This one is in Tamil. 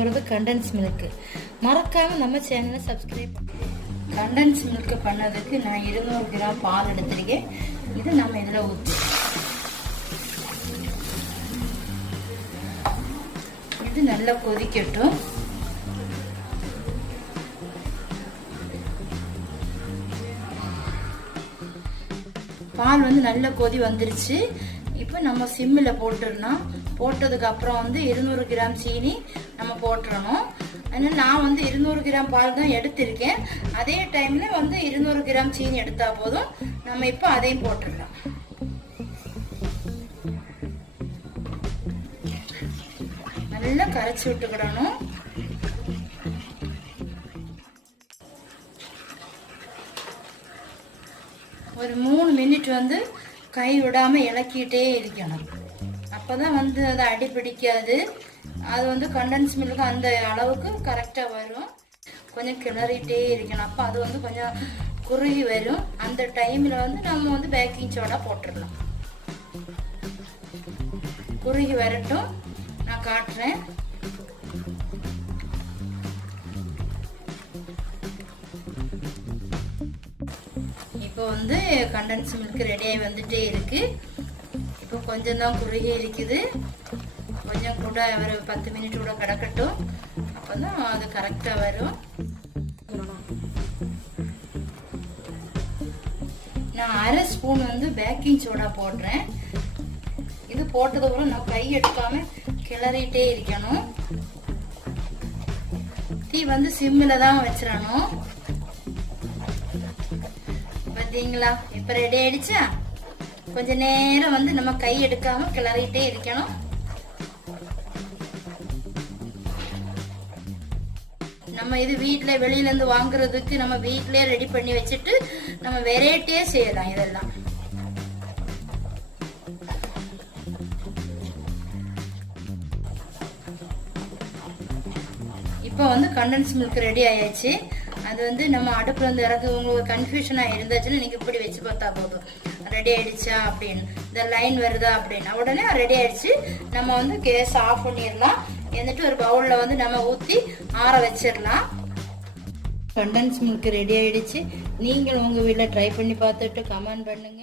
போகிறது கண்டன்ஸ் மில்க். மறக்காமல் நம்ம சேனலை சப்ஸ்கிரைப். கண்டன்ஸ் மில்க் பண்ணதுக்கு நான் 200 கிராம் பால் எடுத்துருக்கேன். இது நம்ம இதில் ஊற்றி இது நல்லா கொதிக்கட்டும். பால் வந்து நல்ல கொதி வந்துருச்சு. இப்போ நம்ம சிம்மில் போட்டுடணும். போட்டதுக்கு அப்புறம் வந்து 200 கிராம் சீனி நம்ம போட்டுறணும். அதனால நான் வந்து 200 கிராம் பால் தான் எடுத்திருக்கேன். அதே டைம்ல வந்து 200 கிராம் சீனி எடுத்தா போதும். நம்ம இப்போ அதையும் போட்டுடலாம். நல்லா கரைச்சி விட்டுக்கிடணும். ஒரு 3 மினிட் வந்து கை விடாம இலக்கிட்டே இருக்கணும். அப்பதான் வந்து அது அடி பிடிக்காது. அது வந்து கண்டன்ஸ் மில்க் அந்த அளவுக்கு கரெக்டா வரும். கொஞ்சம் கிளறிட்டே இருக்கணும். அப்ப அது வந்து கொஞ்சம் குறுகி வரும். அந்த டைம்ல வந்து நம்ம வந்து பேக்கிங் சோடா போட்டுடலாம். குறுகி வரட்டும், நான் காட்டுறேன். இப்போ வந்து கண்டன்ஸ் மில்க் ரெடியாகி வந்துட்டே இருக்கு. இப்போ கொஞ்சம் தான் குறுகி இருக்குது. கொஞ்சம் கூட ஒரு 10 மினிட் கூட கிடக்கட்டும். அப்போதான் அது கரெக்டா வரும். நான் 1/2 ஸ்பூன் வந்து பேக்கிங் சோடா போடுறேன். இது போட்டதுக்கப்புறம் நம்ம கை எடுக்காம கிளறிட்டே இருக்கணும். தீ வந்து சிம்மில் தான் வச்சிடணும். பார்த்தீங்களா? இப்போ ரெடி ஆயிடுச்சா? கொஞ்ச நேரம் வந்து நம்ம கை எடுக்காம கிளறிட்டே இருக்கணும். நம்ம இது வீட்டுல வெளியில இருந்து வாங்குறதுக்கு நம்ம வீட்லயே ரெடி பண்ணி வச்சுட்டு நம்ம வெரைட்டியே செய்யலாம். இதெல்லாம் இப்போ வந்து கண்டன்ஸ் மில்க் ரெடி ஆயாச்சு. அது வந்து நம்ம அடுப்புல இருந்து இறக்கு உங்களுக்கு கன்ஃபியூஷனா இருந்துச்சுன்னா நீங்க இப்படி வச்சு பார்த்தா போதும் ரெடி ஆயிடுச்சா அப்படின்னு. இந்த லைன் வருதா அப்படின்னா உடனே ரெடி ஆயிடுச்சு. நம்ம வந்து கேஸ் ஆஃப் பண்ணிடலாம். എന്നിട്ട് ஒரு பவுல்ல வந்து நம்ம ஊத்தி ஆற வச்சிடலாம். கண்டன்ஸ் மில்க் ரெடி ஆயிடுச்சு. நீங்களும் உங்க வீட்ல ட்ரை பண்ணி பார்த்துட்டு கமெண்ட் பண்ணுங்க.